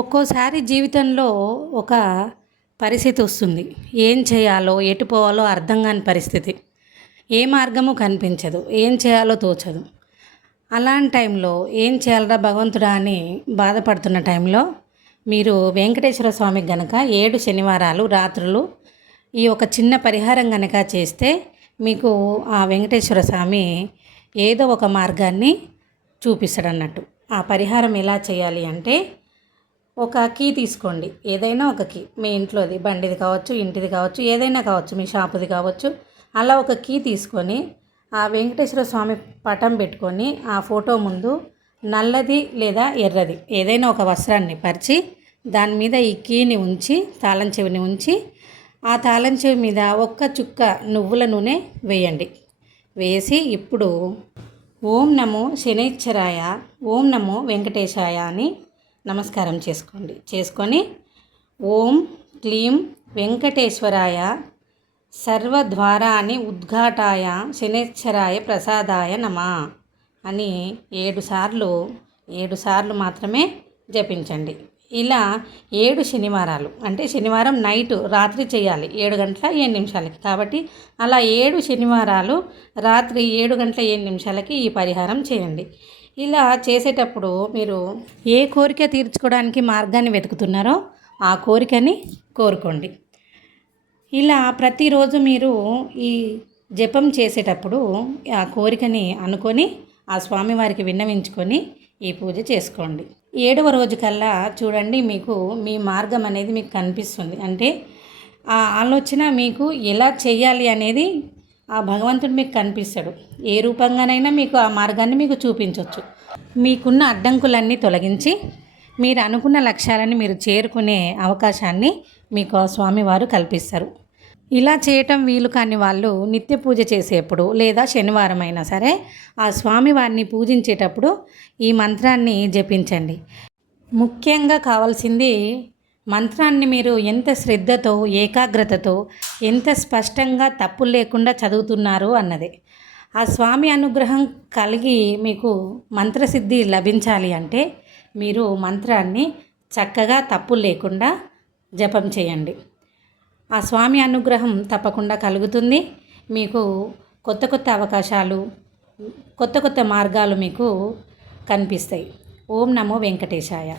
ఒక్కోసారి జీవితంలో ఒక పరిస్థితి వస్తుంది. ఏం చేయాలో ఎటు పోవాలో అర్థం కాని పరిస్థితి. ఏ మార్గము కనిపించదు. ఏం చేయాలో తోచదు. అలాంటి టైంలో ఏం చేయాలరా భగవంతుడా అని బాధపడుతున్న టైంలో మీరు వెంకటేశ్వర స్వామికి గనక 7 శనివారాలు రాత్రులు ఈ ఒక చిన్న పరిహారం గనక చేస్తే మీకు ఆ వెంకటేశ్వర స్వామి ఏదో ఒక మార్గాన్ని చూపిస్తాడన్నట్టు. ఆ పరిహారం ఎలా చేయాలి అంటే, ఒక కీ తీసుకోండి. ఏదైనా ఒక కీ, మీ ఇంట్లోది, బండిది కావచ్చు, ఇంటిది కావచ్చు, ఏదైనా కావచ్చు, మీ షాపుది కావచ్చు. అలా ఒక కీ తీసుకొని ఆ వెంకటేశ్వర స్వామి పటం పెట్టుకొని ఆ ఫోటో ముందు నల్లది లేదా ఎర్రది ఏదైనా ఒక వస్త్రాన్ని పరిచి దాని మీద ఈ కీని ఉంచి, తాళం చెవిని ఉంచి, ఆ తాళం చెవి మీద ఒక్క చుక్క నువ్వుల నూనె వేయండి. వేసి ఇప్పుడు ఓం నమో శనైశ్చరాయ, ఓం నమో వెంకటేశాయ అని నమస్కారం చేసుకొని ఓం క్లీం వెంకటేశ్వరాయ సర్వద్వారాని ఉద్ఘాటాయ శనైశ్చరాయ ప్రసాదాయ నమః అని 7 సార్లు మాత్రమే జపించండి. ఇలా 7 శనివారాలు, అంటే శనివారం నైటు రాత్రి చేయాలి 7 గంటల 7 నిమిషాలకి. కాబట్టి అలా 7 శనివారాలు రాత్రి 7 గంటల 7 నిమిషాలకి ఈ పరిహారం చేయండి. ఇలా చేసేటప్పుడు మీరు ఏ కోరిక తీర్చుకోవడానికి మార్గాన్ని వెతుకుతున్నారో ఆ కోరికని కోరుకోండి. ఇలా ప్రతిరోజు మీరు ఈ జపం చేసేటప్పుడు ఆ కోరికని అనుకొని ఆ స్వామివారికి విన్నవించుకొని ఈ పూజ చేసుకోండి. 7వ రోజు కల్లా చూడండి, మీకు మీ మార్గం అనేది మీకు కనిపిస్తుంది. అంటే ఆ ఆలోచన మీకు ఎలా చేయాలి అనేది ఆ భగవంతుడు మీకు కనిపిస్తాడు. ఏ రూపంగానైనా మీకు ఆ మార్గాన్ని మీకు చూపించవచ్చు. మీకున్న అడ్డంకులన్నీ తొలగించి మీరు అనుకున్న లక్ష్యాలని మీరు చేరుకునే అవకాశాన్ని మీకు ఆ స్వామివారు కల్పిస్తారు. ఇలా చేయటం వీలు కాని వాళ్ళు నిత్య పూజ చేసేప్పుడు లేదా శనివారం అయినా సరే ఆ స్వామివారిని పూజించేటప్పుడు ఈ మంత్రాన్ని జపించండి. ముఖ్యంగా కావాల్సింది మంత్రాన్ని మీరు ఎంత శ్రద్ధతో, ఏకాగ్రతతో, ఎంత స్పష్టంగా తప్పులు లేకుండా చదువుతున్నారు అన్నదే. ఆ స్వామి అనుగ్రహం కలిగి మీకు మంత్రసిద్ధి లభించాలి అంటే మీరు మంత్రాన్ని చక్కగా తప్పులు లేకుండా జపం చేయండి. ఆ స్వామి అనుగ్రహం తప్పకుండా కలుగుతుంది. మీకు కొత్త కొత్త అవకాశాలు, కొత్త కొత్త మార్గాలు మీకు కనిపిస్తాయి. ఓం నమో వెంకటేశాయ.